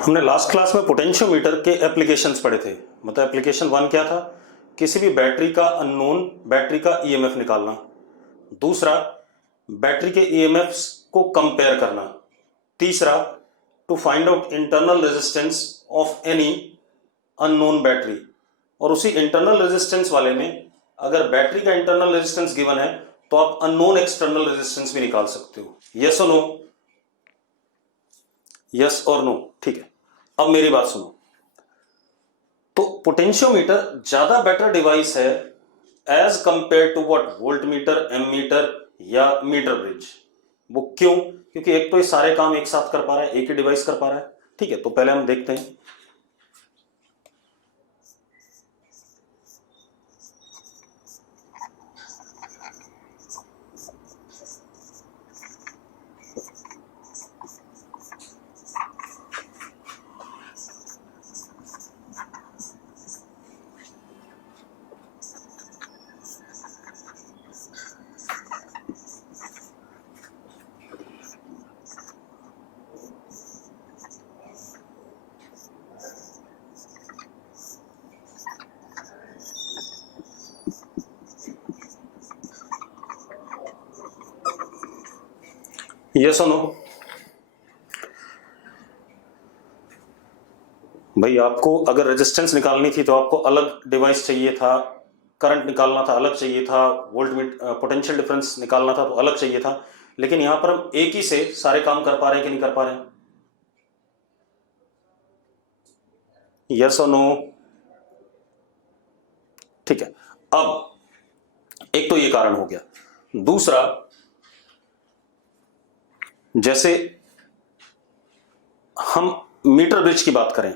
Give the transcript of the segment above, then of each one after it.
हमने last class में potentiometer के एप्लीकेशंस पढ़े थे। मतलब एप्लीकेशन 1 क्या था? किसी भी बैटरी का अननोन बैटरी का ईएमएफ निकालना। दूसरा, बैटरी के ईएमएफ्स को कंपेयर करना। तीसरा, to find out internal resistance of any unknown battery. और उसी इंटरनल रेजिस्टेंस वाले में अगर बैटरी का इंटरनल रेजिस्टेंस गिवन है तो आप अननोन एक्सटर्नल रेजिस्टेंस भी निकाल सकते हो। यस और नो? यस और नो? ठीक है। अब मेरी बात सुनो। तो पोटेंशियोमीटर ज्यादा बेटर डिवाइस है as compare to what? Voltmeter, ammeter या मीटर ब्रिज। वो क्यों? क्योंकि एक तो ये सारे काम एक साथ कर पा रहा है, एक ही डिवाइस कर पा रहा है। ठीक है, तो पहले हम देखते हैं। यस और नो? भाई, आपको अगर रेजिस्टेंस निकालनी थी तो आपको अलग डिवाइस चाहिए था, करंट निकालना था अलग चाहिए था, वोल्ट पोटेंशियल डिफरेंस निकालना था तो अलग चाहिए था। लेकिन यहां पर हम एक ही से सारे काम कर पा रहे हैं कि नहीं कर पा रहे हैं? यस और नो? ठीक है। अब एक तो ये कारण हो गया। दूसरा, जैसे हम मीटर ब्रिज की बात करें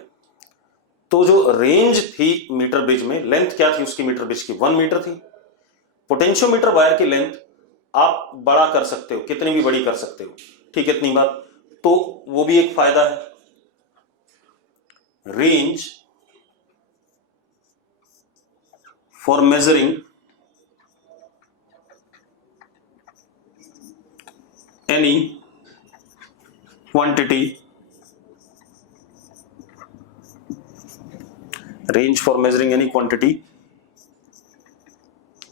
तो जो रेंज थी मीटर ब्रिज में, लेंथ क्या थी उसकी? मीटर ब्रिज की 1 मीटर थी। पोटेंशियोमीटर वायर की लेंथ आप बड़ा कर सकते हो, कितनी भी बड़ी कर सकते हो। ठीक है, इतनी बात तो वो भी एक फायदा है। Range for measuring any quantity, range for measuring any quantity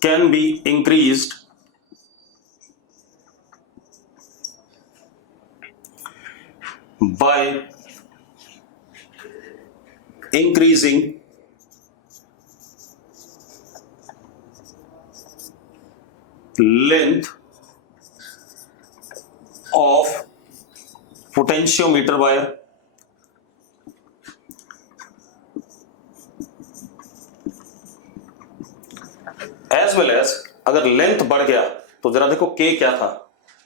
can be increased by increasing length of potentiometer wire as well as, अगर लेंथ बढ़ गया तो जरा देखो के क्या था,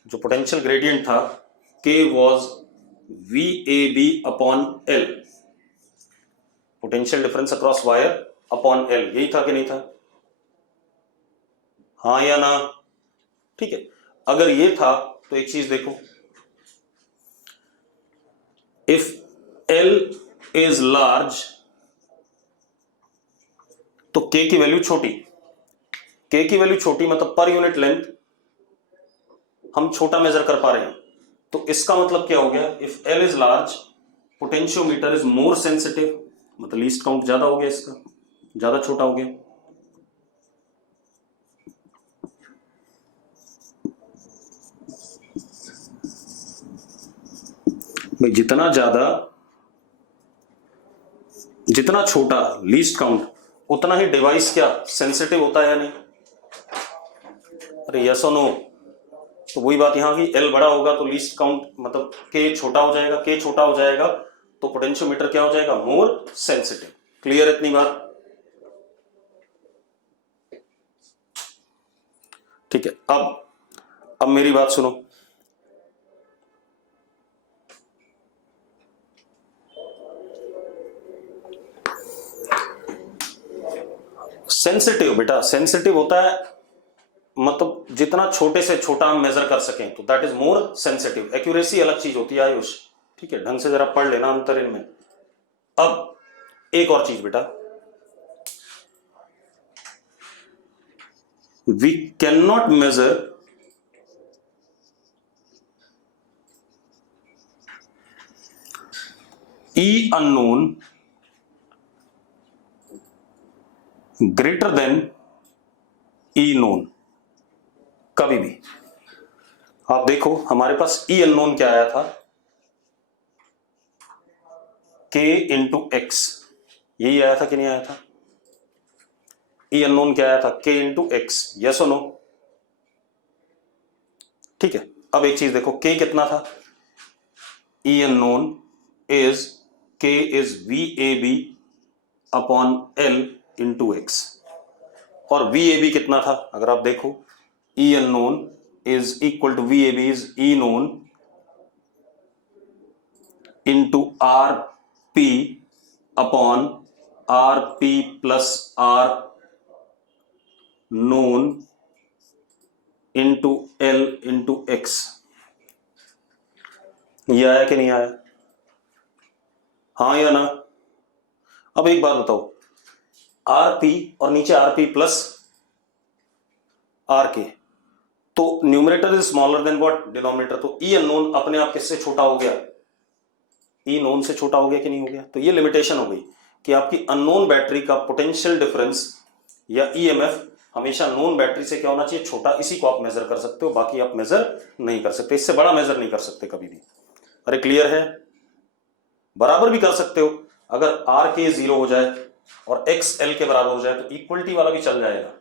जो पोटेंशियल ग्रेडियंट था, K was V A B upon L, potential difference across wire upon L. यही था कि नहीं था? हाँ या ना? ठीक है। अगर ये था तो एक चीज देखो, इफ एल इज लार्ज तो के की वैल्यू छोटी। के की वैल्यू छोटी मतलब पर यूनिट लेंथ हम छोटा मेजर कर पा रहे हैं। तो इसका मतलब क्या हो गया? If L is large, potentiometer is more sensitive, मतलब लीस्ट काउंट ज्यादा हो गया, इसका ज्यादा छोटा हो गया। भाई, जितना छोटा लीस्ट काउंट उतना ही डिवाइस क्या सेंसिटिव होता है या नहीं? अरे यस और नो? तो वही बात यहां की, एल बड़ा होगा तो लीस्ट काउंट मतलब के छोटा हो जाएगा, के छोटा हो जाएगा तो पोटेंशियोमीटर क्या हो जाएगा? More sensitive. क्लियर इतनी बात? ठीक है। अब मेरी बात सुनो। सेंसिटिव बेटा, सेंसिटिव होता है मतलब जितना छोटे से छोटा हम मेजर कर सकें तो that is more sensitive. Accuracy अलग चीज होती है आयुष, ठीक है, ढंग से जरा पढ़ लेना अंतर इनमें। अब एक और चीज बेटा, we can not measure E unknown greater than E known, कभी भी आप देखो हमारे पास ई अननोन क्या आया था, k इंटू एक्स, यही आया था कि नहीं आया था? ई अननोन क्या आया था? k इंटू एक्स, यस और नो? ठीक है, अब एक चीज देखो, k कितना था? E unknown is k is V A B upon L into X, और वी ए बी कितना था? अगर आप देखो, E unknown is equal to V A B is E known into R P upon R P plus R known into L into X. ये आया कि नहीं आया? हाँ या ना? अब एक बात बताओ, आर पी और नीचे आर पी प्लस आर के, तो numerator is smaller than what? Denominator. तो ई अननोन अपने आप किससे छोटा हो गया? ई नोन से छोटा हो गया कि नहीं हो गया? तो ये लिमिटेशन हो गई कि आपकी अननोन बैटरी का पोटेंशियल डिफरेंस या ईएमएफ हमेशा नोन बैटरी से क्या होना चाहिए? छोटा। इसी को आप मेजर कर सकते हो, बाकी आप मेजर नहीं कर सकते, इससे बड़ा मेजर नहीं कर सकते कभी भी। अरे क्लियर है? बराबर भी कर सकते हो, अगर आर के 0 हो जाए और एक्स एल के बराबर हो जाए तो इक्वलिटी वाला भी चल जाएगा,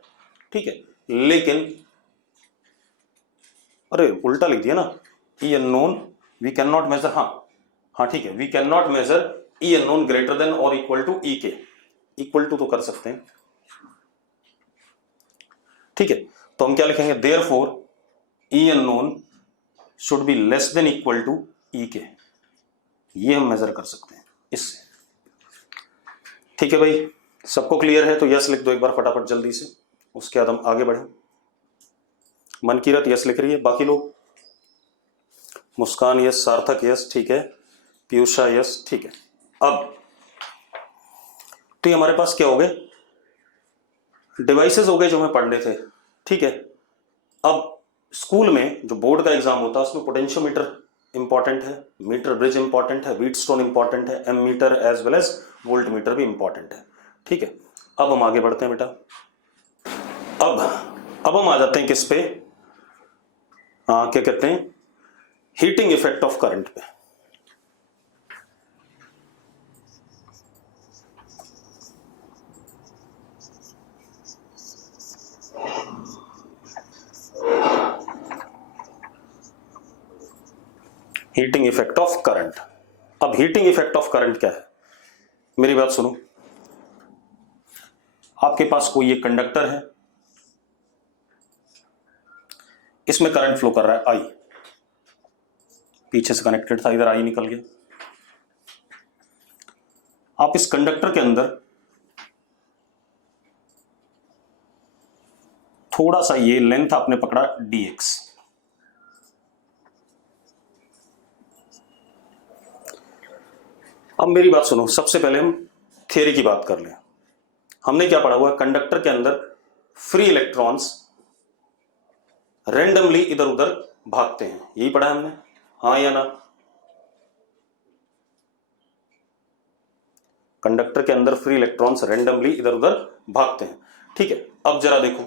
ठीक है। लेकिन अरे उल्टा लिख दिया ना, E unknown we can not measure. हाँ ठीक है, we can not measure E unknown greater than और equal to E K. Equal to तो कर सकते हैं, ठीक है। तो हम क्या लिखेंगे? Therefore E unknown should be less than equal to E K. ये हम मेजर कर सकते हैं इससे, ठीक है भाई। सबको क्लियर है तो यस लिख दो एक बार फटाफट जल्दी से, उसके बाद हम आगे बढ़े। मनकीरत यस लिख रही है, बाकी लोग? मुस्कान यस, सार्थक यस, ठीक है, पीयूषा यस, ठीक है। अब तो ये हमारे पास क्या हो गए? डिवाइसेस हो गए जो हमें पढ़ने थे, ठीक है। अब स्कूल में जो बोर्ड का एग्जाम होता है उसमें पोटेंशियोमीटर इंपॉर्टेंट है, मीटर ब्रिज इंपॉर्टेंट है, व्हीटस्टोन इंपॉर्टेंट है, ammeter as well as voltmeter भी इंपॉर्टेंट है, ठीक है। अब हम आगे बढ़ते हैं बेटा। अब हम आ जाते हैं किस पे? क्या कहते हैं? हीटिंग इफेक्ट ऑफ करंट पे। Heating effect of current. अब हीटिंग इफेक्ट ऑफ करंट क्या है? मेरी बात सुनो, आपके पास कोई एक कंडक्टर है, इसमें करंट फ्लो कर रहा है आई, पीछे से कनेक्टेड था, इधर आई निकल गया। आप इस कंडक्टर के अंदर थोड़ा सा ये लेंथ आपने पकड़ा dx, अब मेरी बात सुनो, सबसे पहले हम थियरी की बात कर लें। हमने क्या पढ़ा हुआ है? कंडक्टर के अंदर फ्री इलेक्ट्रॉन्स रैंडमली इधर उधर भागते हैं, यही पढ़ा है हमने, हाँ या ना? कंडक्टर के अंदर फ्री इलेक्ट्रॉन्स रैंडमली इधर उधर भागते हैं, ठीक है। अब जरा देखो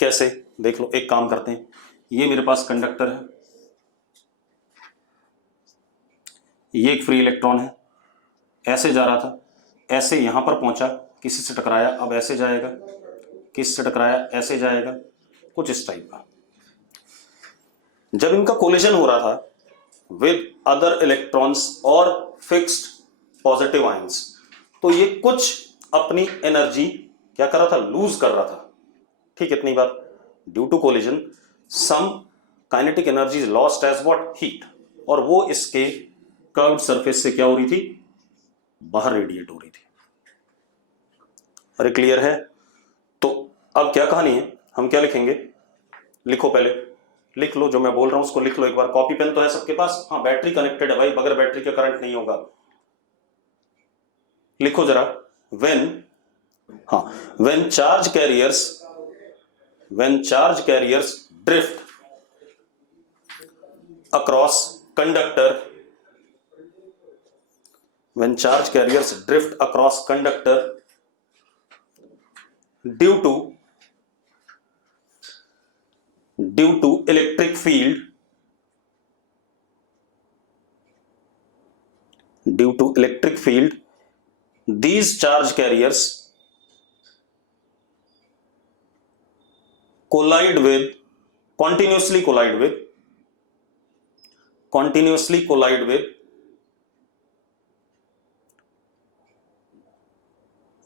कैसे, देख लो, एक काम करते हैं, ये मेरे पास कंडक्टर है, ये एक फ्री इलेक्ट्रॉन है, ऐसे जा रहा था, ऐसे यहां पर पहुंचा, किसी से टकराया, अब ऐसे जाएगा, किसी से टकराया, ऐसे जाएगा, कुछ इस टाइप का। जब इनका कोलिजन हो रहा था विद अदर इलेक्ट्रॉन्स और फिक्स्ड पॉजिटिव आयंस, तो ये कुछ अपनी एनर्जी क्या कर रहा था? लूज कर रहा था, ठीक है। इतनी बात, due to collision some kinetic energy is lost as what? Heat, और वो इसके कर्व्ड सरफेस से क्या हो रही थी? बाहर रेडिएट हो रही थी। अरे क्लियर है? तो अब क्या कहानी है, हम क्या लिखेंगे? लिखो, पहले लिख लो, जो मैं बोल रहा हूं उसको लिख लो एक बार। कॉपी पेन तो है सबके पास? हाँ, बैटरी कनेक्टेड है भाई, बगैर बैटरी के करंट नहीं होगा। लिखो जरा, when charge carriers drift across conductor when charge carriers drift across conductor due to electric field, these charge carriers continuously collide with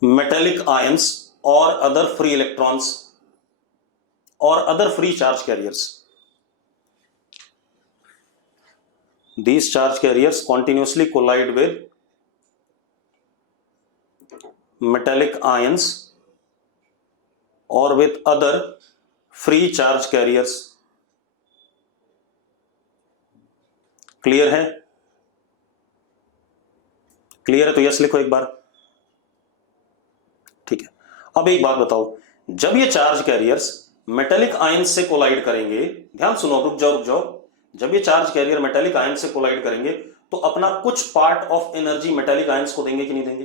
metallic ions or other free electrons or other free charge carriers. These charge carriers continuously collide with metallic ions or with other free charge carriers. Clear है? Clear है तो yes लिखो एक बार। ठीक है, अब एक बात बताओ, जब ये चार्ज कैरियर्स मेटेलिक आयन से कोलाइड करेंगे, ध्यान सुनो, रुक जाओ, जब ये चार्ज कैरियर मेटेलिक आयन से कोलाइड करेंगे तो अपना कुछ part of energy metallic ions को देंगे कि नहीं देंगे?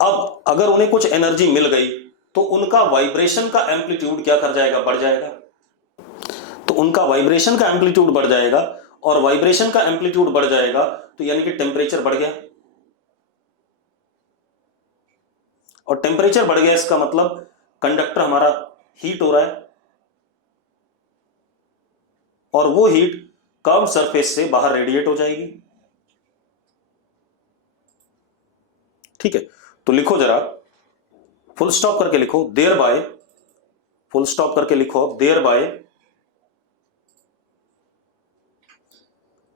अब अगर उन्हें कुछ एनर्जी मिल गई तो उनका वाइब्रेशन का एम्पलीट्यूड क्या कर जाएगा? बढ़ जाएगा। तो उनका वाइब्रेशन का एम्पलीट्यूड बढ़ जाएगा, और वाइब्रेशन का एम्पलीट्यूड बढ़ जाएगा तो यानी कि टेम्परेचर बढ़ गया, और टेम्परेचर बढ़ गया इसका मतलब कंडक्टर हमारा हीट हो रहा है, और वो हीट कर्व्ड सरफेस से बाहर रेडिएट हो जाएगी। ठीक है, तो लिखो जरा, फुल स्टॉप करके लिखो, देयर बाय, फुल स्टॉप करके लिखो, thereby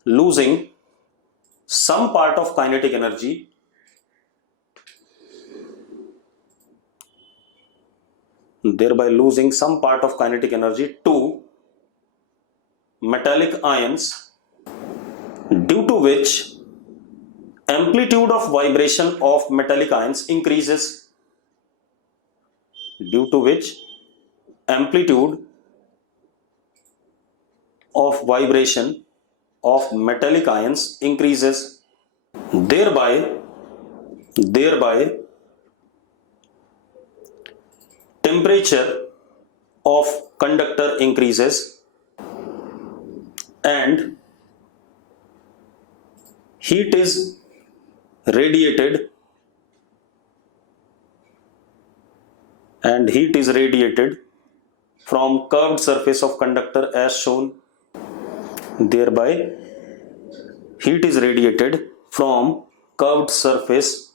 losing some part of kinetic energy thereby losing some part of kinetic energy to metallic ions, due to which amplitude of vibration of metallic ions increases, due to which amplitude of vibration of metallic ions increases, thereby temperature of conductor increases and heat is radiated from curved surface of conductor as shown, thereby heat is radiated from curved surface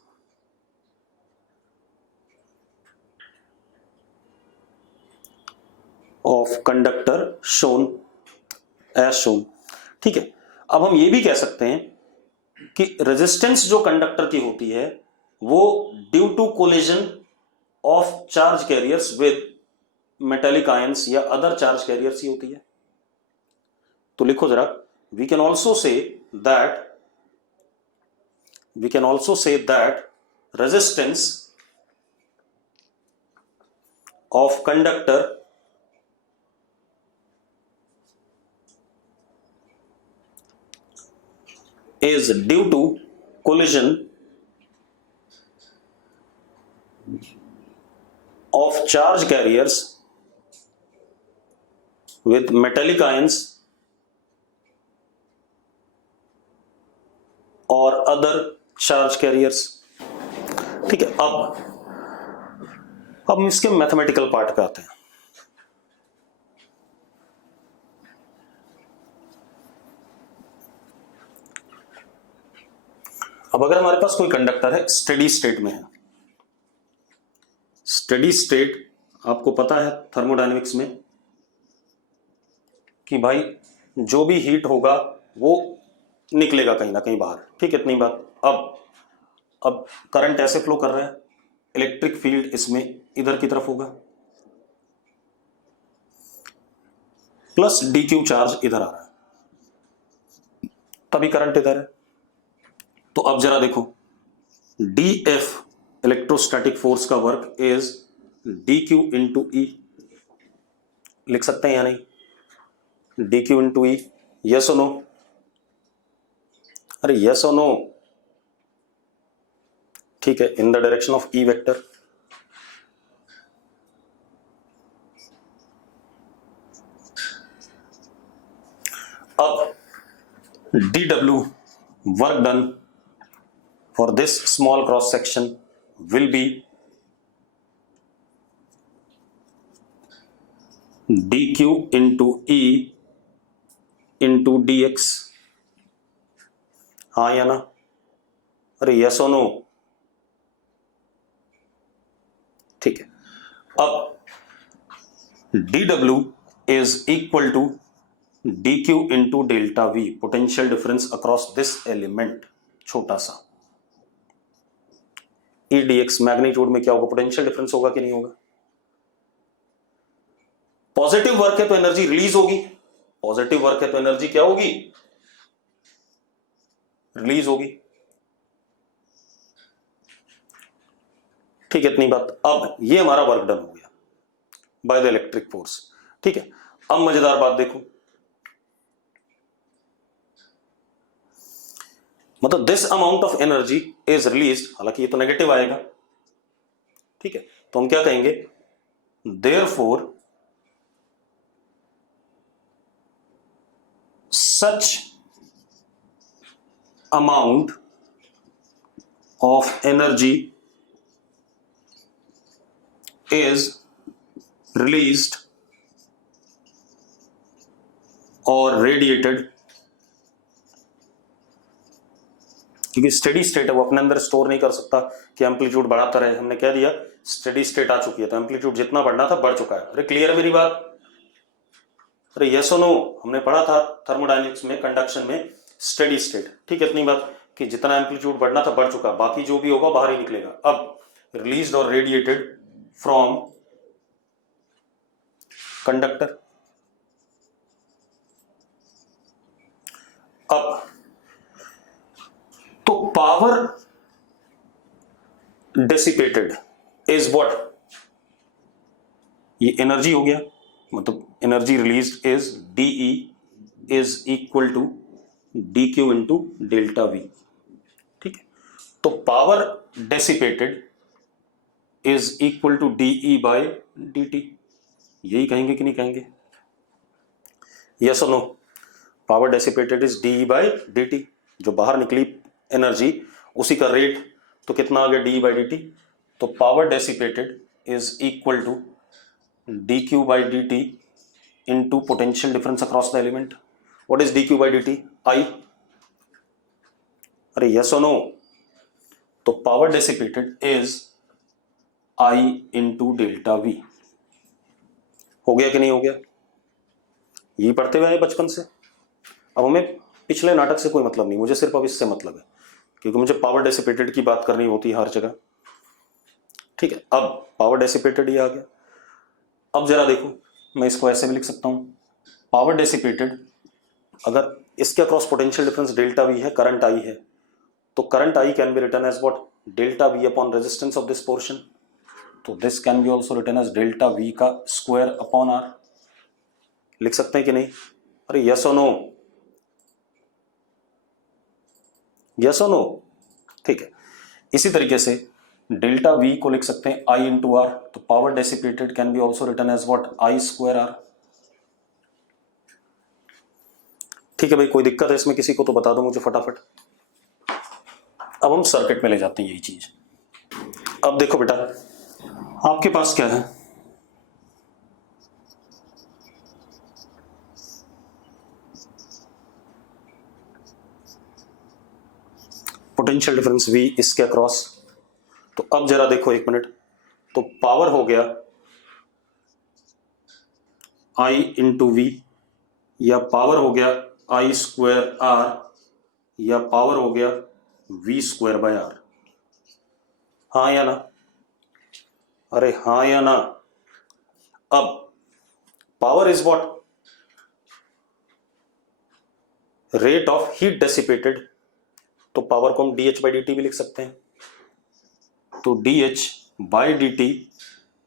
of conductor shown as shown। ठीक है, अब हम ये भी कह सकते हैं कि रेजिस्टेंस जो कंडक्टर की होती है वो due to collision of charge carriers with metallic ions या अदर चार्ज कैरियर्स ही होती है। तो लिखो जरा, we can also say that resistance of conductor is due to collision of charge carriers with metallic ions or other charge carriers। ठीक है, अब हम इसके मैथमेटिकल पार्ट पे आते हैं। अब अगर हमारे पास कोई कंडक्टर है स्टेडी स्टेट में है, स्टेडी स्टेट आपको पता है थर्मोडायनेमिक्स में कि भाई जो भी हीट होगा वो निकलेगा कहीं ना कहीं बाहर। ठीक है, इतनी बात। अब करंट ऐसे फ्लो कर रहा है, इलेक्ट्रिक फील्ड इसमें इधर की तरफ होगा, प्लस dq चार्ज इधर आ रहा है, तभी करंट इधर है। तो अब जरा देखो, dF इलेक्ट्रोस्टैटिक फोर्स का वर्क इज dq इंटू ई, लिख सकते हैं या नहीं? dq इंटू ई यस और नो? अरे यस और नो? ठीक है, in the direction of E vector. अब dw work done for this small cross section will be dq into e into dx। हाँ या ना? अरे यस और नो? ठीक है, अब dw is equal to dq into delta v, potential difference across this element, छोटा सा e dx मैग्नीट्यूड में क्या होगा, पोटेंशियल डिफरेंस होगा कि नहीं होगा? पॉजिटिव वर्क है तो एनर्जी रिलीज होगी, पॉजिटिव वर्क है तो एनर्जी क्या होगी, रिलीज होगी। ठीक है, इतनी बात। अब ये हमारा वर्क डन हो गया बाय द इलेक्ट्रिक फोर्स। ठीक है, अब मजेदार बात देखो, मतलब this amount of energy is released, हालांकि ये तो नेगेटिव आएगा। ठीक है, तो हम क्या कहेंगे, therefore such amount of energy is released or radiated, क्योंकि स्टेडी स्टेट है, वो अपने अंदर स्टोर नहीं कर सकता कि एम्पलीट्यूड बढ़ाता रहे। हमने कह दिया स्टेडी स्टेट आ चुकी है, तो एम्पलीट्यूड जितना बढ़ना था बढ़ चुका है। अरे क्लियर है मेरी बात? अरे यस और नो? हमने पढ़ा था थर्मोडायनेमिक्स में, कंडक्शन में, स्टेडी स्टेट। ठीक है, इतनी बात कि जितना एम्पलीट्यूड बढ़ना था बढ़ चुका, बाकी जो भी होगा बाहर ही निकलेगा। अब रिलीज्ड और रेडिएटेड फ्रॉम कंडक्टर। अब तो पावर डेसिपेटेड इज व्हाट, ये एनर्जी हो गया, मतलब energy released is d E is equal to D Q into delta V. ठीक है, तो power dissipated is equal to d E by d. यही कहेंगे कि नहीं कहेंगे? यस और no? Power dissipated is d E by d, जो बाहर निकली एनर्जी उसी का रेट, तो कितना आ गया, डीई बाय डी। तो power dissipated is equal to D Q by D T into potential difference across the element. What is D Q by D T? I. अरे यस और नो? तो power dissipated is I into delta V. हो गया कि नहीं हो गया? यही पढ़ते हुए आए बचपन से। अब हमें पिछले नाटक से कोई मतलब नहीं, मुझे सिर्फ अब इससे मतलब है, क्योंकि मुझे पावर डेसिपेटेड की बात करनी होती है हर जगह। ठीक है, अब पावर डेसिपेटेड ये आ गया। अब जरा देखो, मैं इसको ऐसे भी लिख सकता हूं, पावर डेसिपेटेड, अगर इसके across potential difference delta V है, करंट आई है, तो current I can be written as what, delta V upon resistance of this portion. तो this can be also written as delta V का square upon R. लिख सकते हैं कि नहीं? अरे यस और नो? यस और नो? ठीक है, इसी तरीके से डेल्टा वी को लिख सकते हैं आई इंटू आर, तो power dissipated can be also written as what, I square R. ठीक है भाई, कोई दिक्कत है इसमें किसी को तो बता दो मुझे फटाफट। अब हम सर्किट में ले जाते हैं यही चीज। अब देखो बेटा, आपके पास क्या है, पोटेंशियल डिफरेंस V इसके अक्रॉस। तो अब जरा देखो एक मिनट, तो पावर हो गया I इंटू वी, या पावर हो गया आई स्क्वायर आर, या पावर हो गया वी स्क्वायर बाय आर। हाँ या ना? अरे हाँ या ना? अब power is what, rate of heat dissipated, तो पावर को हम d H by D T भी लिख सकते हैं। तो d H by D T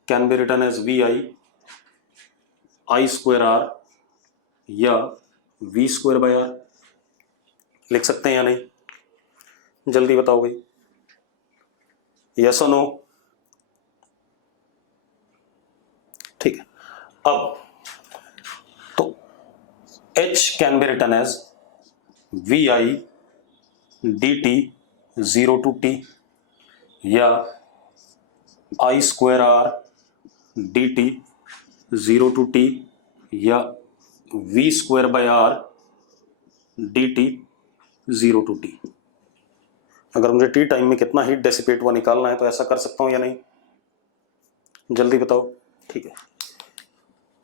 can be written as V I, I square R, या वी स्क्वायर बाय आर। लिख सकते हैं या नहीं, जल्दी बताओ भाई, यस और नो। ठीक है, अब तो H can be written as V I D T 0 to t या I square R D T 0 to t या V square by R D T 0 to t। अगर मुझे टी टाइम में कितना हीट डेसिपेट हुआ निकालना है तो ऐसा कर सकता हूं या नहीं, जल्दी बताओ। ठीक है,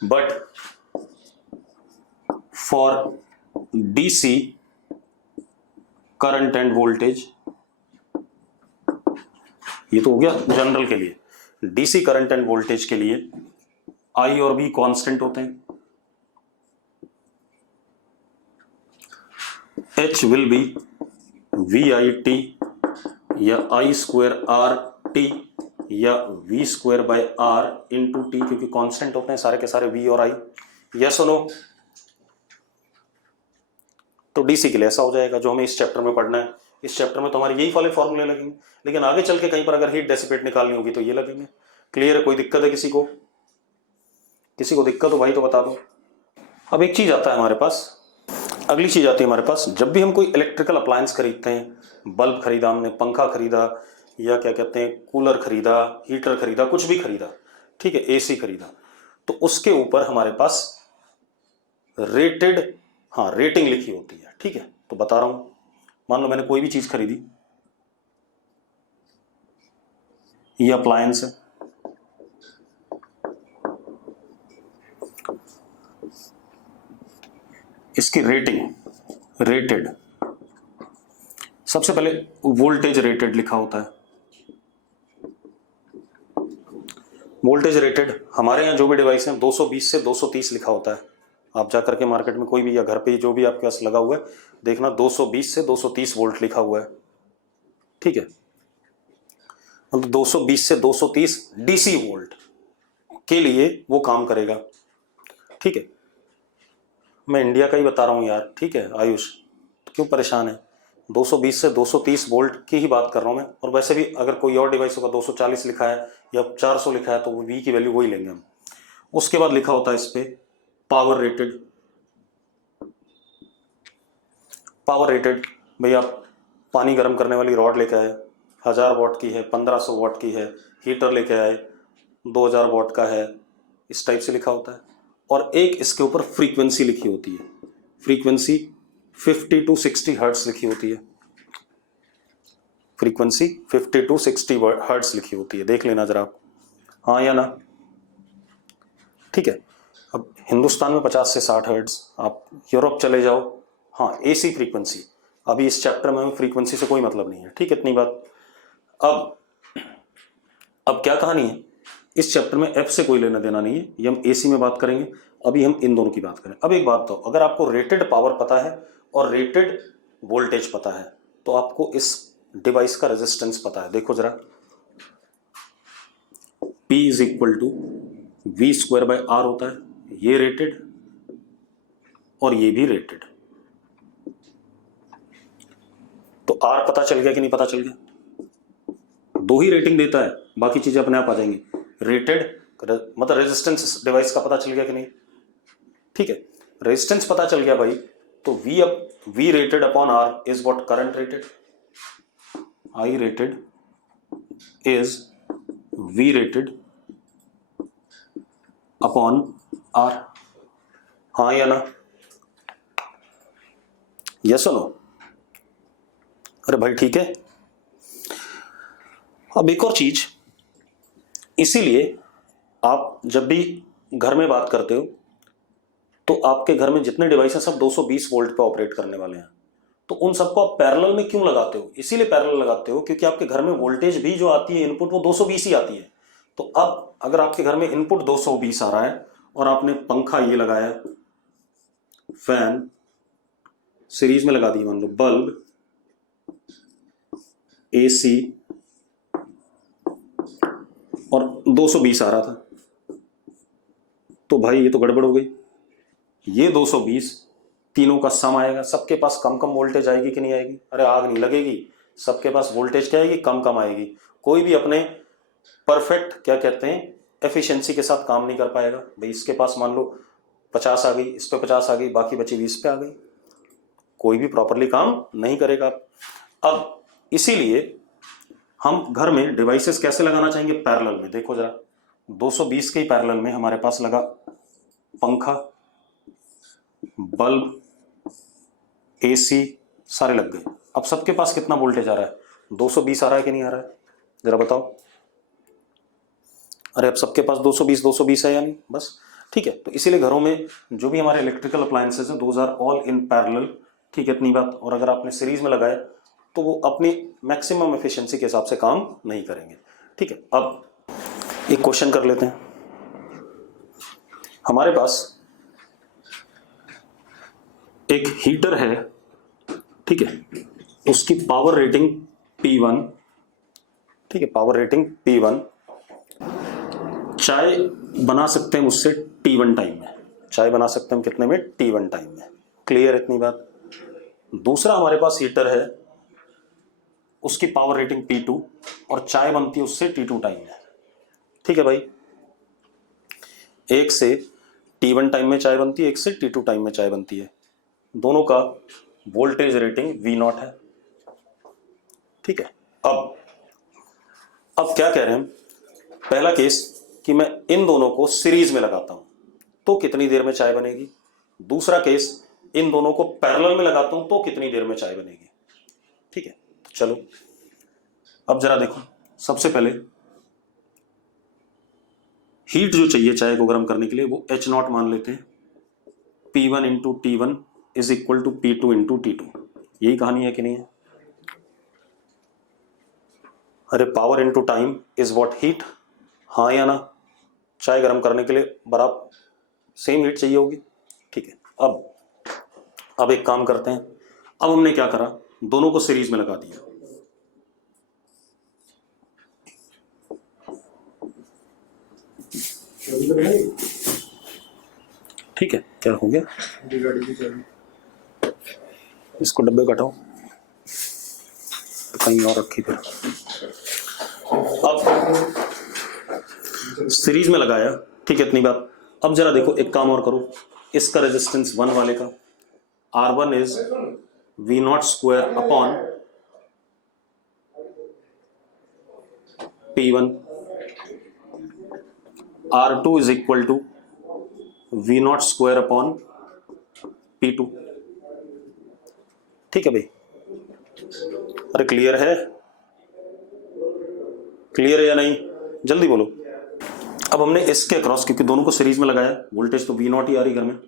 but for DC current end voltage, ये तो हो गया जनरल के लिए, डीसी करंट एंड वोल्टेज के लिए आई और बी कांस्टेंट होते हैं। H will be V I T या आई स्क्वायर आर टी या V square by R into T, क्योंकि कांस्टेंट होते हैं सारे के सारे वी और आई। यस और नो। तो डीसी के लिए ऐसा हो जाएगा जो हमें इस चैप्टर में पढ़ना है। इस चैप्टर में तो हमारे यही वाले फॉर्मूले लगेंगे, लेकिन आगे चल के कहीं पर अगर हीट डेसिपेट निकालनी होगी तो ये लगेंगे। क्लियर है? कोई दिक्कत है किसी को? किसी को दिक्कत हो भाई तो बता दो। अब एक चीज आता है हमारे पास, अगली चीज आती है हमारे पास, जब भी हम कोई इलेक्ट्रिकल अप्लायंस खरीदते हैं, बल्ब खरीदा हमने, पंखा खरीदा, या क्या कहते हैं कूलर खरीदा, हीटर खरीदा, कुछ भी खरीदा, ठीक है, एसी खरीदा, तो उसके ऊपर हमारे पास रेटेड, हाँ रेटिंग लिखी होती है। ठीक है, तो बता रहा हूं, मान लो मैंने कोई भी चीज खरीदी, ये अप्लायंस है, इसकी रेटिंग रेटेड, सबसे पहले वोल्टेज रेटेड लिखा होता है। वोल्टेज रेटेड हमारे यहाँ जो भी डिवाइस है 220 से 230 लिखा होता है। आप जाकर के मार्केट में कोई भी या घर पे जो भी आपके पास लगा हुआ है देखना 220 से 230 वोल्ट लिखा हुआ है। ठीक है, मतलब 220 से 230 डीसी वोल्ट के लिए वो काम करेगा। ठीक है, मैं इंडिया का ही बता रहा हूं यार। ठीक है आयुष, तो क्यों परेशान है? 220 से 230 वोल्ट की ही बात कर रहा हूं मैं। और वैसे भी अगर कोई और डिवाइस होगा 240 लिखा है या 400 लिखा है तो वो वी की वैल्यू वही लेंगे हम। उसके बाद लिखा होता है इस पे पावर रेटेड। पावर रेटेड भाई, आप पानी गर्म करने वाली रॉड लेके आए, 1000 वॉट की है, 1500 वॉट की है, हीटर लेके आए 2000 वॉट का है, इस टाइप से लिखा होता है। और एक इसके ऊपर फ्रीक्वेंसी लिखी होती है, फ्रीक्वेंसी 50 to 60 हर्ट्ज लिखी होती है, फ्रीक्वेंसी 50 to 60 हर्ट्ज लिखी होती है, देख लेना जरा आप, हाँ या ना। ठीक है, अब हिंदुस्तान में 50 से 60 हर्ट्ज, आप यूरोप चले जाओ, हाँ एसी फ्रीक्वेंसी। अभी इस चैप्टर में फ्रीक्वेंसी से कोई मतलब नहीं है। ठीक है, इतनी बात। अब क्या कहानी है, इस चैप्टर में एफ से कोई लेना देना नहीं है, ये हम एसी में बात करेंगे। अभी हम इन दोनों की बात करें। अब एक बात तो, अगर आपको रेटेड पावर पता है और रेटेड वोल्टेज पता है तो आपको इस डिवाइस का रेजिस्टेंस पता है। देखो जरा, P is equal to V square by R होता है, ये रेटेड और ये भी रेटेड। तो आर पता चल गया कि नहीं पता चल गया? दो ही रेटिंग देता है, बाकी चीजें अपने आप आ जाएंगी। रेटेड मतलब रेजिस्टेंस डिवाइस का पता चल गया कि नहीं? ठीक है, रेजिस्टेंस पता चल गया भाई, तो V rated upon R is what? Current rated. I rated is V rated upon R, हाँ या ना? यस और नो? अरे भाई ठीक है। अब एक और चीज, इसीलिए आप जब भी घर में बात करते हो तो आपके घर में जितने डिवाइस हैं सब 220 वोल्ट पे ऑपरेट करने वाले हैं, तो उन सबको आप पैरेलल में क्यों लगाते हो? इसीलिए पैरेलल लगाते हो क्योंकि आपके घर में वोल्टेज भी जो आती है इनपुट वो 220 ही आती है। तो अब अगर आपके घर में इनपुट 220 आ रहा है और आपने पंखा ये लगाया, फैन सीरीज में लगा दी, मान लो बल्ब, एसी, और 220 आ रहा था, तो भाई ये तो गड़बड़ हो गई। ये 220 तीनों का सम आएगा, सबके पास कम कम वोल्टेज आएगी कि नहीं आएगी? अरे आग नहीं लगेगी, सबके पास वोल्टेज क्या आएगी? कम कम आएगी। कोई भी अपने परफेक्ट क्या कहते हैं एफिशिएंसी के साथ काम नहीं कर पाएगा। भाई इसके पास मान लो 50 आ गई, इस पे 50 आ गई, बाकी बची 20 पे आ गई, कोई भी प्रॉपरली काम नहीं करेगा। अब इसीलिए हम घर में डिवाइसेस कैसे लगाना चाहेंगे? पैरेलल में। देखो जरा 220 के ही पैरेलल में हमारे पास लगा पंखा, बल्ब, एसी, सारे लग गए। अब सबके पास कितना वोल्टेज आ रहा है? 220 आ रहा है कि नहीं आ रहा है? जरा बताओ। अरे अब सबके पास 220 है या नहीं? बस ठीक है। तो इसीलिए घरों में जो भी हमारे इलेक्ट्रिकल अप्लायंसेज हैं those are all in parallel. ठीक है, इतनी बात। और अगर आपने सीरीज में लगाया तो वो अपनी मैक्सिमम एफिशिएंसी के हिसाब से काम नहीं करेंगे। ठीक है, अब एक क्वेश्चन कर लेते हैं। हमारे पास एक हीटर है, ठीक है, उसकी पावर रेटिंग P1, ठीक है, पावर रेटिंग P1। चाय बना सकते हैं उससे T1 टाइम में। चाय बना सकते हैं कितने में? T1 टाइम में। क्लियर इतनी बात? दूसरा हमारे पास हीटर है, उसकी पावर रेटिंग P2 और चाय बनती है उससे T2 टाइम में। ठीक है भाई, एक से T1 टाइम में चाय बनती है, एक से T2 टाइम में चाय बनती है। दोनों का वोल्टेज रेटिंग V0 है। ठीक है, अब क्या कह रहे हैं? पहला केस कि मैं इन दोनों को सीरीज में लगाता हूं तो कितनी देर में चाय बनेगी। दूसरा केस इन दोनों को पैरेलल में लगाता हूं तो कितनी देर में चाय बनेगी। ठीक है, तो चलो अब जरा देखो। सबसे पहले हीट जो चाहिए चाय को गर्म करने के लिए वो H0 मान लेते हैं। P1 into T1 is equal to P2 into T2। यही कहानी है कि नहीं है? अरे power into time is what? Heat. हाँ या ना? चाय गर्म करने के लिए बराबर सेम हीट चाहिए होगी। ठीक है, अब एक काम करते हैं। अब हमने क्या करा? दोनों को सीरीज में लगा दिया। ठीक है, क्या हो गया? इसको डब्बे कटाओ, कहीं और रखी फिर। अब सीरीज में लगाया, ठीक है, इतनी बात। अब जरा देखो, एक काम और करो। इसका रेजिस्टेंस 1 वाले का R1 is V0 square upon P1, R2 is equal to V0 square upon P2। ठीक है भाई, अरे क्लियर है? क्लियर है या नहीं? जल्दी बोलो। अब हमने इसके अक्रॉस, क्योंकि दोनों को सीरीज में लगाया, वोल्टेज तो V0 ही आ रही घर में,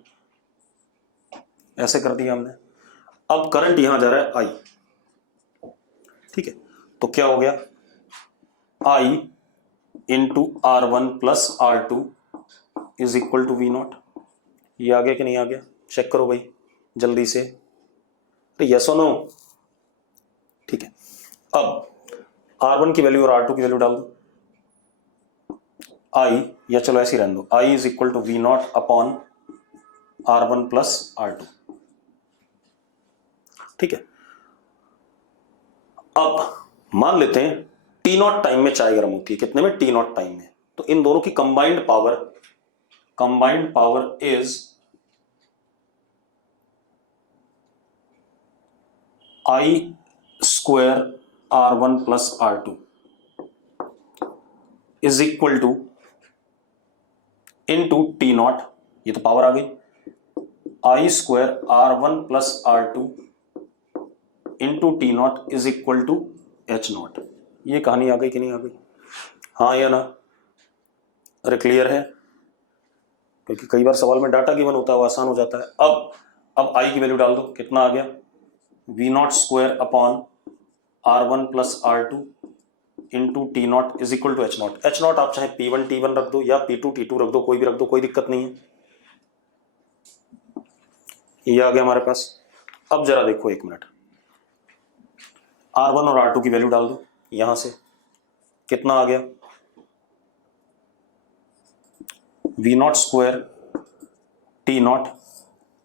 ऐसे कर दिया हमने। अब करंट यहां जा रहा है I। ठीक है, तो क्या हो गया? I into R1 plus R2 is equal to V0। ये आ गया कि नहीं आ गया? चेक करो भाई जल्दी से। तो यस और नो? ठीक है, अब R1 की वैल्यू और R2 की वैल्यू डाल दो। I, या चलो ऐसे ही रहने दो, I is equal to V0 upon R1 plus R2। ठीक है, अब मान लेते हैं T0 टाइम में चाय गर्म होती है। कितने में? T0 टाइम में। तो इन दोनों की combined power is I square R1 plus R2 is equal to into T0, ये तो पावर आ गई, I square R1 plus R2 into T0 is equal to H0। ये कहानी आ गई कि नहीं आ गई? हाँ या ना? अरे क्लियर है? क्योंकि कई बार सवाल में डाटा गिवन होता है, वो आसान हो जाता है। अब I की वैल्यू डाल दो, कितना आ गया? V0 square upon R1 plus R2 into T0 is equal to H0। H0 आप चाहे P1 T1 रख दो या P2 T2 रख दो, कोई भी रख दो, कोई दिक्कत नहीं है। ये आ गया हमारे पास। अब जरा देखो एक मिनट, R1 और R2 की वैल्यू डाल दो यहां से। कितना आ गया? V0 square T0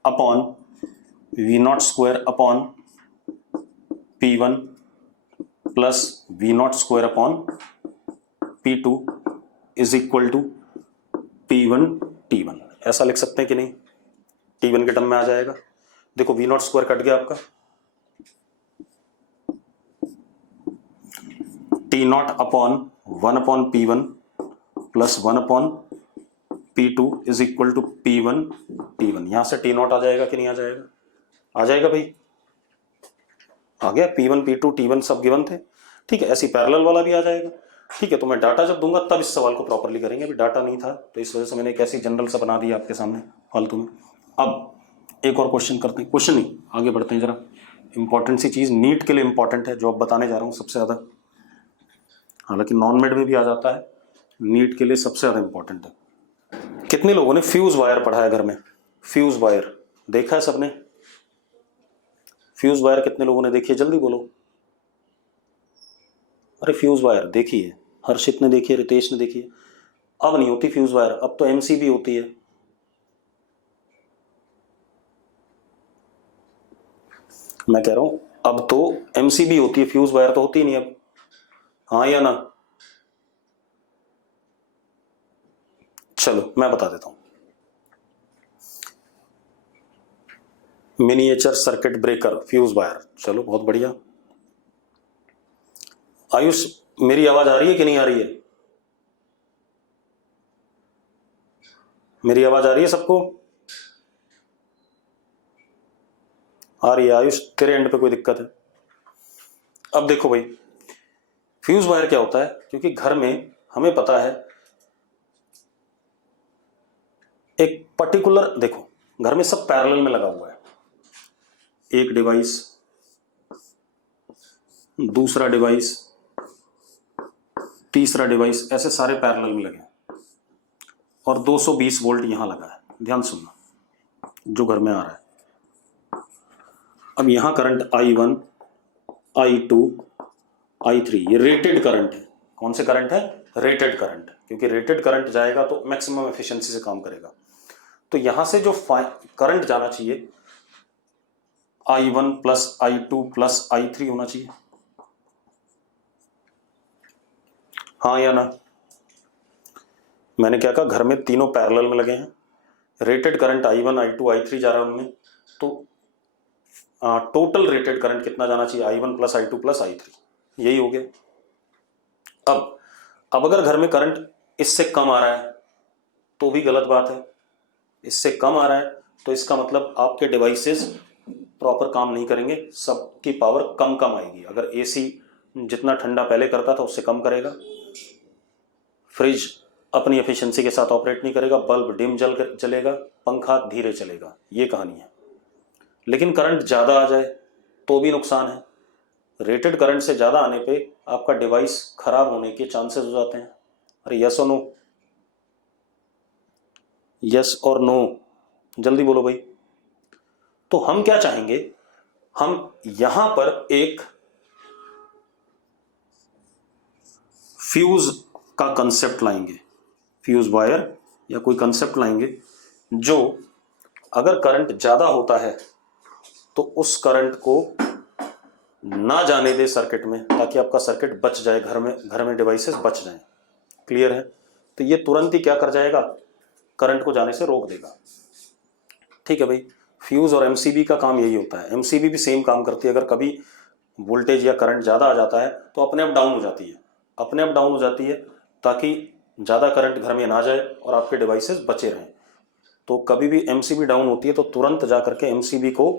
upon V not square upon P1 plus V not square upon P2 is equal to P1 T1। ऐसा लिख सकते हैं कि नहीं? T1 के टर्म में आ जाएगा। देखो वी नॉट स्क्वायर कट गया आपका, T not upon 1 upon P1 plus 1 upon P2 is equal to P1 T1। यहां से T नॉट आ जाएगा कि नहीं आ जाएगा? आ जाएगा भाई, आ गया। P1 P2 T1 सब गिवन थे, ठीक है। ऐसी पैरेलल वाला भी आ जाएगा, ठीक है। तो मैं डाटा जब दूंगा तब इस सवाल को प्रॉपर्ली करेंगे। अभी डाटा नहीं था तो इस वजह से मैंने एक ऐसी जनरल सा बना दिया आपके सामने फालतू में। अब एक और क्वेश्चन करते हैं, क्वेश्चन नहीं, आगे बढ़ते हैं जरा। इंपॉर्टेंट सी चीज नीट के लिए इंपॉर्टेंट है जो अब बताने जा रहा हूँ सबसे ज्यादा, हालांकि नॉन मेड में भी आ जाता है, नीट के लिए सबसे ज्यादा इंपॉर्टेंट है। कितने लोगों ने फ्यूज वायर पढ़ा है घर में? फ्यूज वायर देखा है सबने? फ्यूज वायर कितने लोगों ने देखी है? जल्दी बोलो। अरे फ्यूज वायर देखी है, हर्षित ने देखी है, रितेश ने देखी है। अब नहीं होती फ्यूज वायर, अब तो एमसीबी होती है। मैं कह रहा हूं अब तो एमसीबी होती है, फ्यूज वायर तो होती नहीं अब। हाँ या ना? चलो मैं बता देता हूं। Miniature circuit breaker, fuse wire, चलो बहुत बढ़िया। आयुष मेरी आवाज आ रही है कि नहीं आ रही है? मेरी आवाज आ रही है सबको? आ रही है। आयुष तेरे एंड पे कोई दिक्कत है? अब देखो भाई, फ्यूज वायर क्या होता है, क्योंकि घर में हमें पता है एक पर्टिकुलर, देखो घर में सब पैरेलल में लगा हुआ है। एक डिवाइस, दूसरा डिवाइस, तीसरा डिवाइस, ऐसे सारे पैरेलल में लगे और 220 वोल्ट यहां लगा है। ध्यान सुनना जो घर में आ रहा है। अब यहां करंट I1, I2, I3 ये रेटेड करंट है। कौन से करंट है? रेटेड करंट, क्योंकि रेटेड करंट जाएगा तो मैक्सिमम एफिशिएंसी से काम करेगा। तो यहां से जो करंट जाना चाहिए I1 plus I2 plus I3 होना चाहिए। हाँ या ना? मैंने क्या कहा, घर में तीनों पैरेलल में लगे हैं, rated current I1 I2 I3 जा रहा है उनमें, तो टोटल रेटेड करंट कितना जाना चाहिए? I1 plus I2 plus I3, यही हो गया। अब अगर घर में करंट इससे कम आ रहा है तो भी गलत बात है। इससे कम आ रहा है तो इसका मतलब आपके डिवाइसेस प्रॉपर काम नहीं करेंगे, सबकी पावर कम कम आएगी। अगर एसी जितना ठंडा पहले करता था उससे कम करेगा, फ्रिज अपनी एफिशिएंसी के साथ ऑपरेट नहीं करेगा, बल्ब डिम जलेगा, पंखा धीरे चलेगा, ये कहानी है। लेकिन करंट ज़्यादा आ जाए तो भी नुकसान है। रेटेड करंट से ज़्यादा आने पे आपका डिवाइस खराब होने के चांसेस हो जाते हैं। अरे यस और नो? यस और नो? जल्दी बोलो भाई। तो हम क्या चाहेंगे, हम यहां पर एक फ्यूज का कंसेप्ट लाएंगे, फ्यूज वायर या कोई कंसेप्ट लाएंगे जो अगर करंट ज्यादा होता है तो उस करंट को ना जाने दे सर्किट में, ताकि आपका सर्किट बच जाए, घर में डिवाइसेस बच जाएं। क्लियर है? तो ये तुरंत ही क्या कर जाएगा, करंट को जाने से रोक देगा। ठीक है भाई, फ्यूज और एमसीबी का काम यही होता है। एमसीबी भी सेम काम करती है। अगर कभी वोल्टेज या करंट ज़्यादा आ जाता है तो अपने आप डाउन हो जाती है, अपने आप डाउन हो जाती है ताकि ज़्यादा करंट घर में ना जाए और आपके डिवाइसेस बचे रहें। तो कभी भी एमसीबी डाउन होती है तो तुरंत जा करके एमसीबी को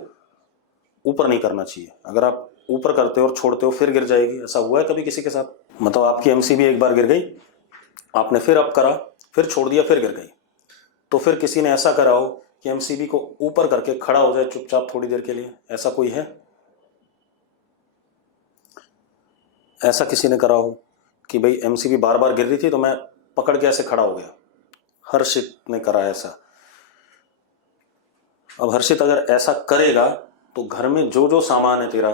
ऊपर नहीं करना चाहिए। अगर आप ऊपर करते हो और छोड़ते हो फिर गिर जाएगी। ऐसा हुआ है कभी किसी के साथ? मतलब आपकी एमसीबी एक बार गिर गई, आपने फिर अप करा, फिर छोड़ दिया, फिर गिर गई, तो फिर किसी ने ऐसा करा हो कि एमसीबी को ऊपर करके खड़ा हो जाए चुपचाप थोड़ी देर के लिए? ऐसा कोई है? ऐसा किसी ने करा हो कि भाई एमसीबी बार बार गिर रही थी तो मैं पकड़ के ऐसे खड़ा हो गया? हर्षित ने करा ऐसा। अब हर्षित अगर ऐसा करेगा तो घर में जो जो सामान है तेरा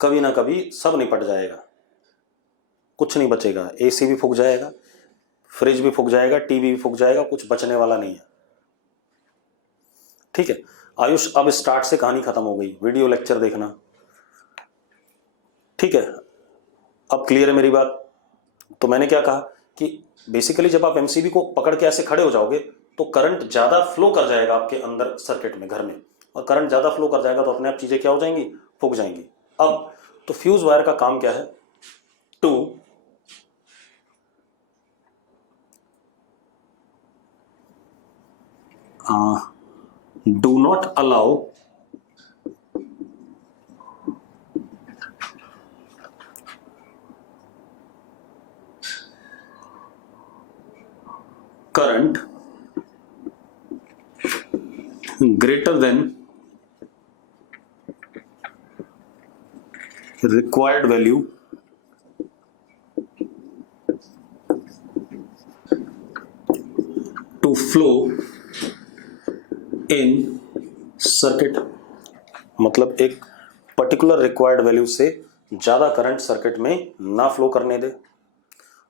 कभी ना कभी सब निपट जाएगा, कुछ नहीं बचेगा। एसी भी फूक जाएगा, फ्रिज भी फूक जाएगा, टीवी भी फूक जाएगा, कुछ बचने वाला नहीं है। ठीक है। आयुष अब स्टार्ट से कहानी खत्म हो गई, वीडियो लेक्चर देखना, ठीक है। अब क्लियर है मेरी बात। तो मैंने क्या कहा कि बेसिकली जब आप एमसीबी को पकड़ के ऐसे खड़े हो जाओगे तो करंट ज्यादा फ्लो कर जाएगा आपके अंदर सर्किट में, घर में, और करंट ज्यादा फ्लो कर जाएगा तो अपने आप चीजें क्या हो जाएंगी, फूक जाएंगी। अब तो फ्यूज वायर का काम क्या है, to do not allow current greater than required value to flow in circuit। मतलब एक पर्टिकुलर रिक्वायर्ड वैल्यू से ज्यादा करंट सर्किट में ना फ्लो करने दे।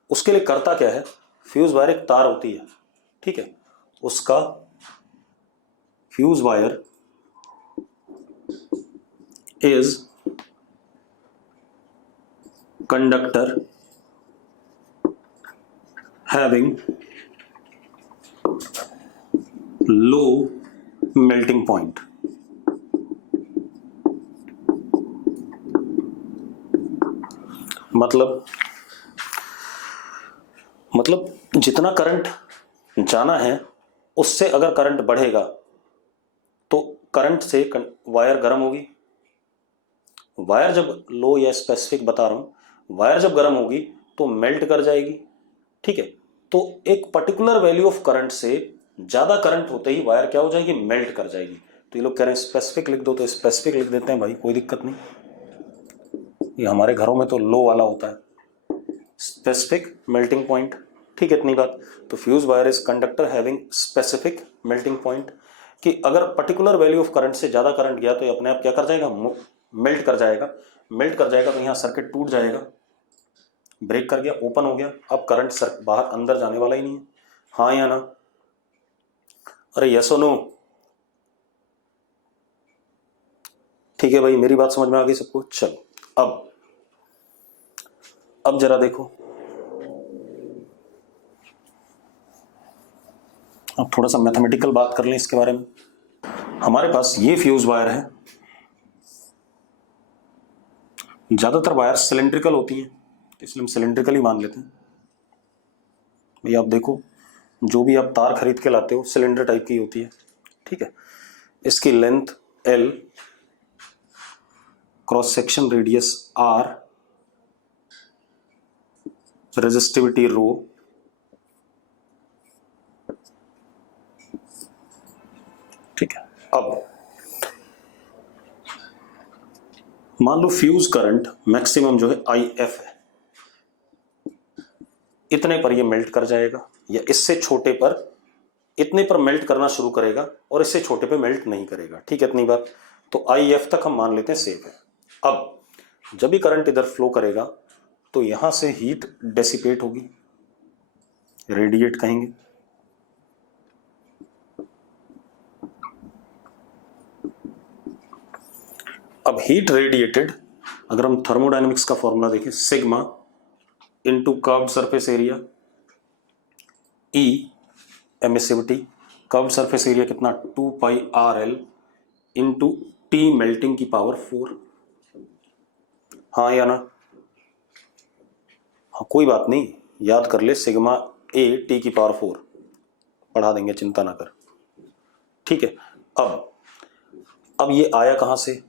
उसके लिए करता क्या है, फ्यूज वायर एक तार होती है, ठीक है, उसका fuse wire is conductor having low melting point. मतलब जितना करंट जाना है उससे अगर करंट बढ़ेगा तो करंट से वायर गर्म होगी। वायर जब लो या स्पेसिफिक बता रहा हूं, वायर जब गर्म होगी तो मेल्ट कर जाएगी, ठीक है। तो एक पर्टिकुलर वैल्यू ऑफ करंट से ज्यादा करंट होते ही वायर क्या हो जाएगी, मेल्ट कर जाएगी। तो ये लोग कह रहे हैं स्पेसिफिक लिख दो, तो स्पेसिफिक लिख देते हैं भाई, कोई दिक्कत नहीं। ये हमारे घरों में तो लो वाला होता है, स्पेसिफिक मेल्टिंग पॉइंट, ठीक है, इतनी बात। तो fuse wire is conductor having specific melting point, कि अगर पर्टिकुलर वैल्यू ऑफ करंट से ज्यादा करंट गया तो ये अपने आप क्या कर जाएगा, मेल्ट कर जाएगा। मेल्ट कर जाएगा तो यहाँ सर्किट टूट जाएगा, ब्रेक कर गया, ओपन हो गया, अब करंट बाहर अंदर जाने वाला ही नहीं है। हाँ या ना, अरे यस और नो, ठीक है भाई, मेरी बात समझ में आ गई सबको। चलो अब जरा देखो, अब थोड़ा सा मैथमेटिकल बात कर लें इसके बारे में। हमारे पास ये फ्यूज वायर है, ज्यादातर वायर सिलेंड्रिकल होती है इसलिए हम सिलेंड्रिकल ही मान लेते हैं। भाई आप देखो, जो भी आप तार खरीद के लाते हो सिलेंडर टाइप की होती है, ठीक है। इसकी length L, cross section radius R, resistivity rho, ठीक है। अब मान लो फ्यूज करंट मैक्सिमम जो है IF है, इतने पर ये मेल्ट कर जाएगा, या इससे छोटे पर, इतने पर मेल्ट करना शुरू करेगा और इससे छोटे पे मेल्ट नहीं करेगा, ठीक है, इतनी बात। तो IF तक हम मान लेते हैं सेफ है। अब जब भी करंट इधर फ्लो करेगा तो यहां से हीट डेसिपेट होगी, रेडिएट कहेंगे। अब हीट रेडिएटेड, अगर हम थर्मोडायनेमिक्स का फॉर्मूला देखें, sigma into curved surface area, E emissivity, curved surface area कितना, 2πRL इंटू T मेल्टिंग की पावर 4। हाँ या ना, हाँ कोई बात नहीं, याद कर ले, सिग्मा A T की पावर 4 पढ़ा देंगे, चिंता ना कर, ठीक है। अब ये आया कहां से,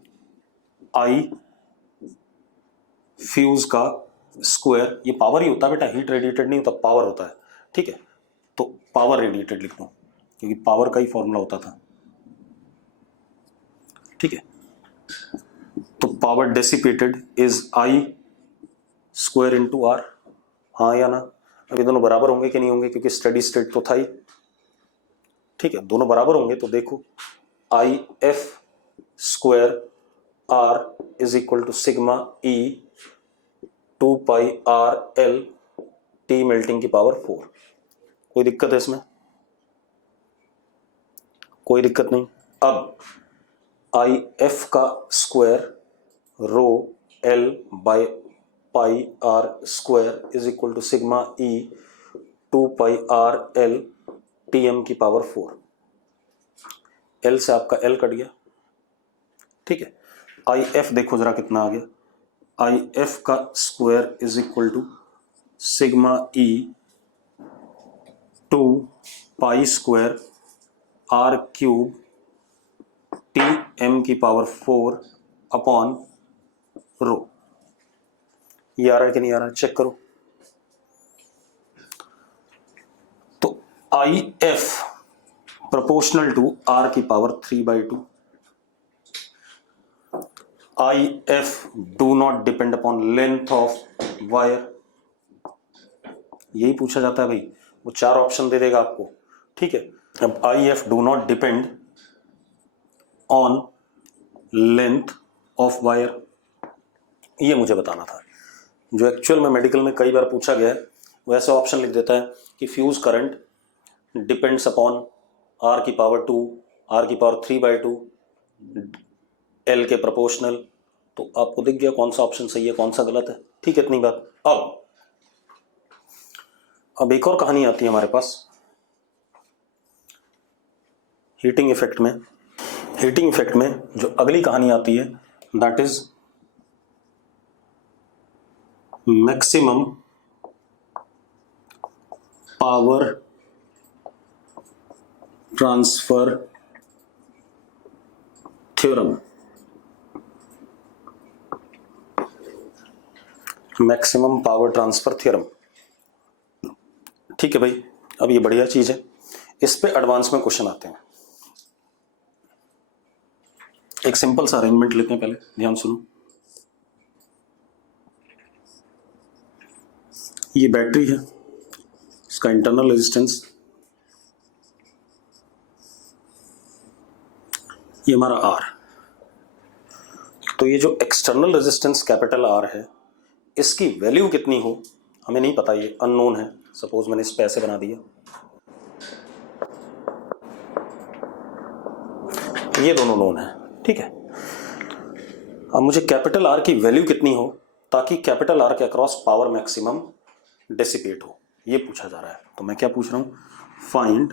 I फ्यूज का स्क्वायर, ये पावर ही होता है बेटा, हीट रेडिएटेड नहीं होता, पावर होता है, ठीक है। तो पावर रेडिएटेड लिख दो क्योंकि पावर का ही फॉर्मूला होता था, ठीक है। तो power dissipated is I square into R। हाँ या ना, अब ये दोनों बराबर होंगे कि नहीं होंगे, क्योंकि स्टेडी स्टेट तो था ही, ठीक है, दोनों बराबर होंगे। तो देखो IF square R is equal to sigma E 2πRL T melting की पावर 4। कोई दिक्कत है इसमें, कोई दिक्कत नहीं। अब आई एफ का square rho L by pi R square is equal to sigma E 2 pi R L T M की पावर 4। एल से आपका एल कट गया, ठीक है। आई एफ देखो जरा कितना आ गया, आई एफ का square is equal to sigma E 2 pi square R cube T M की पावर 4 अपॉन रो। ये आ रहा है कि नहीं आ रहा है, चेक करो। तो I F proportional to R की power 3/2। I F do not depend upon length of wire, यही पूछा जाता है भाई, वो 4 ऑप्शन दे देगा आपको, ठीक है। अब I F do not depend on length of wire, ये मुझे बताना था। जो एक्चुअल में मेडिकल में कई बार पूछा गया है, वैसे ऑप्शन लिख देता है कि fuse current depends upon R की पावर 2, आर की पावर 3/2, एल के प्रोपोर्शनल। तो आपको दिख गया कौन सा ऑप्शन सही है कौन सा गलत है, ठीक है। इतनी बात। अब एक और कहानी आती है हमारे पास हीटिंग इफेक्ट में। हीटिंग इफेक्ट में जो अगली कहानी आती है that is maximum power transfer theorem. Maximum power transfer theorem, ठीक है भाई। अब ये बढ़िया चीज है, इस पे एडवांस में क्वेश्चन आते हैं। एक सिंपल सा अरेंजमेंट लेते हैं, पहले ध्यान सुनो। ये बैटरी है, इसका इंटरनल रेजिस्टेंस, ये हमारा आर। तो ये जो एक्सटर्नल रेजिस्टेंस कैपिटल आर है, इसकी वैल्यू कितनी हो हमें नहीं पता, ये अननोन है। सपोज मैंने इस पे ऐसे बना दिया, ये दोनों नोन है, ठीक है। अब मुझे कैपिटल आर की वैल्यू कितनी हो ताकि कैपिटल आर के अक्रॉस पावर मैक्सिमम डिसिपेट हो, ये पूछा जा रहा है। तो मैं क्या पूछ रहा हूं, find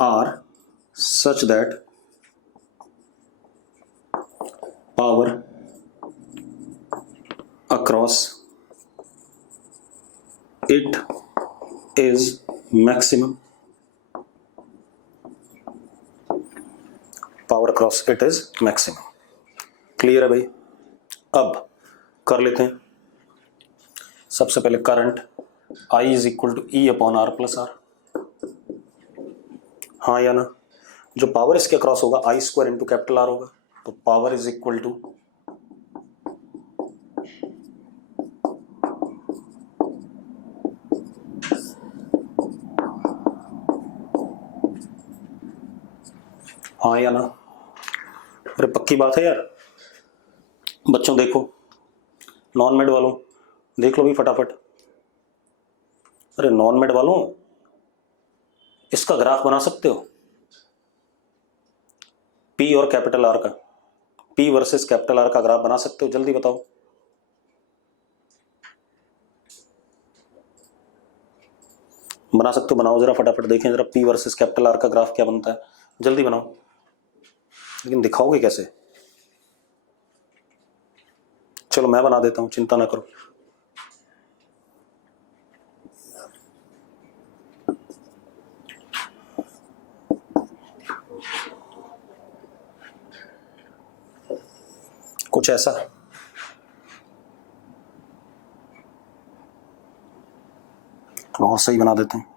R such that power across it is maximum. Power across it is maximum, clear है भाई। अब कर लेते हैं। सबसे पहले current I is equal to E upon R plus R, हाँ या ना। जो पावर इसके अक्रॉस होगा I square into capital R होगा, तो पावर इज इक्वल टू हाँ या ना। अरे पक्की बात है यार। बच्चों देखो, नॉन मेड वालों देख लो भी फटाफट। अरे नॉन मेड वालों, इसका ग्राफ बना सकते हो, पी और कैपिटल आर का, पी वर्सेस कैपिटल आर का ग्राफ बना सकते हो, जल्दी बताओ। बना सकते हो, बनाओ जरा फटाफट, देखें जरा पी वर्सेस कैपिटल आर का ग्राफ क्या बनता है, जल्दी बनाओ। लेकिन दिखाओगे कैसे? चलो मैं बना देता हूं, चिंता ना करो। कुछ ऐसा, बहुत सही बना देते हैं।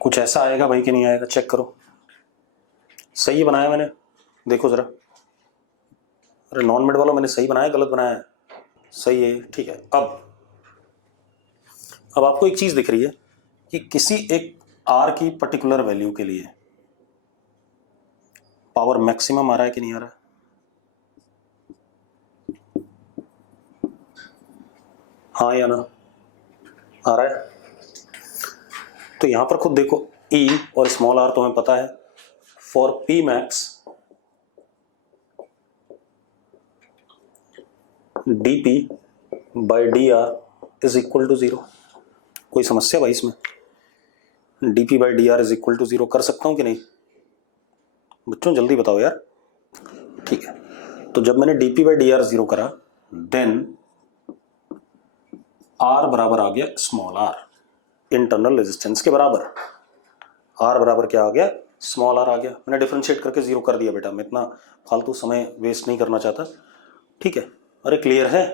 कुछ ऐसा आएगा भाई कि नहीं आएगा, चेक करो। सही बनाया मैंने, देखो जरा। अरे नॉन मेड वालों, मैंने सही बनाया गलत बनाया है? सही है, ठीक है। अब आपको एक चीज दिख रही है कि किसी एक आर की पर्टिकुलर वैल्यू के लिए पावर मैक्सिमम आ रहा है कि नहीं आ रहा है। हाँ या ना, आ रहा है? तो यहां पर खुद देखो E और स्मॉल r तो हमें पता है, for P max dP by dr is equal to 0। कोई समस्या भाई इसमें? dP by dr is equal to 0 कर सकता हूं कि नहीं? बच्चों जल्दी बताओ यार। ठीक है, तो जब मैंने dP बाई dr 0 करा, देन r बराबर आ गया स्मॉल r, इंटरनल रेजिस्टेंस के बराबर। r बराबर क्या आ गया? स्मॉल r आ गया। मैंने डिफरेंशिएट करके 0 कर दिया बेटा, मैं इतना फालतू समय वेस्ट नहीं करना चाहता। ठीक है, अरे क्लियर है?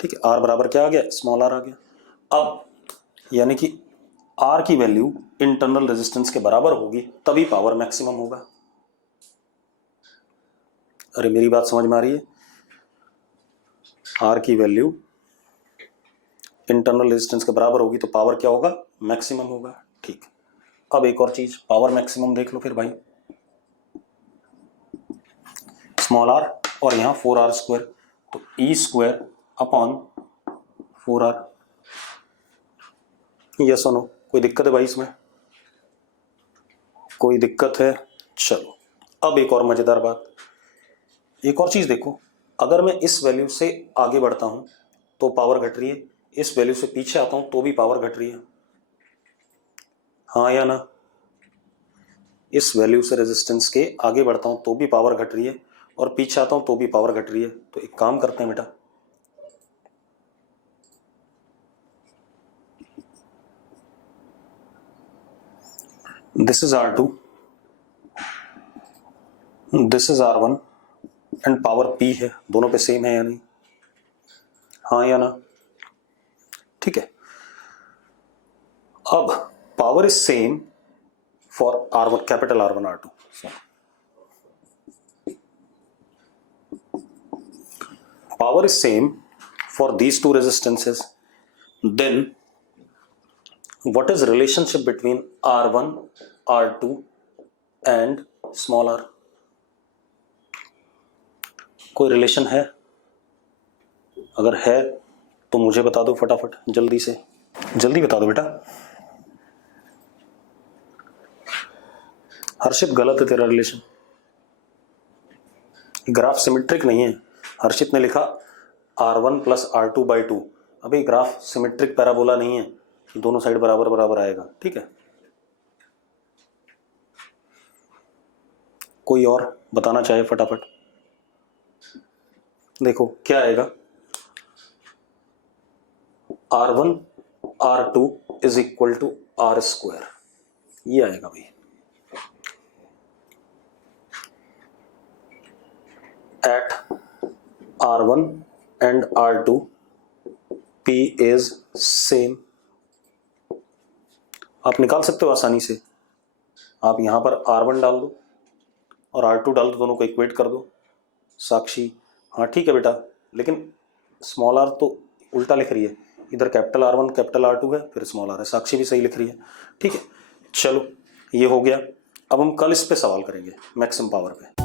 ठीक है, r बराबर क्या आ गया? स्मॉल r आ गया। अब यानी कि r की वैल्यू इंटरनल रेजिस्टेंस के बराबर होगी तभी पावर मैक्सिमम होगा। अरे मेरी बात समझ में आ रही है? r की वैल्यू इंटरनल रेजिस्टेंस के बराबर होगी तो पावर क्या होगा? मैक्सिमम होगा। ठीक, अब एक और चीज, पावर मैक्सिमम देख लो फिर भाई। स्मॉल r और यहाँ 4r स्क्वायर, तो e square upon 4r। Yes और नो? कोई दिक्कत है भाई इसमें? कोई दिक्कत है? चलो अब एक और मजेदार बात, एक और चीज देखो, अगर मैं इस वैल्यू से आगे बढ़ता हूं तो पावर घट रही है, इस वैल्यू से पीछे आता हूं तो भी पावर घट रही है। हाँ या ना? इस वैल्यू से रेजिस्टेंस के आगे बढ़ता हूं तो भी पावर घट रही है और पीछे आता हूं तो भी पावर घट रही है। तो एक काम करते हैं बेटा, this is R2, this is R1 and power P है, दोनों पे सेम है या नहीं? हाँ या ना? ठीक है, अब power is same for R1, capital R1 R2, power is same for these two resistances, then what is relationship between R1, R2 and small r? कोई रिलेशन है? अगर है तो मुझे बता दो फटाफट, जल्दी से, जल्दी बता दो बेटा। हर्षित गलत है तेरा रिलेशन, ग्राफ सिमेट्रिक नहीं है। हर्षित ने लिखा R1 प्लस R2 बाई 2, अभी ग्राफ सिमेट्रिक पैराबोला नहीं है, दोनों साइड बराबर बराबर आएगा। ठीक है, कोई और बताना चाहे फटाफट? देखो क्या आएगा, R1 R2 is equal to R square, ये आएगा भाई। At R1 and R2 P is same. आप निकाल सकते हो आसानी से, आप यहां पर R1 डाल दो और R2 डाल दो, दोनों को इक्वेट कर दो। साक्षी हाँ ठीक है बेटा, लेकिन स्मॉल r तो उल्टा लिख रही है, इधर कैपिटल R1 कैपिटल R2 है, फिर स्मॉल r है। साक्षी भी सही लिख रही है। ठीक है, चलो ये हो गया। अब हम कल इस पे सवाल करेंगे मैक्सिमम पावर पे।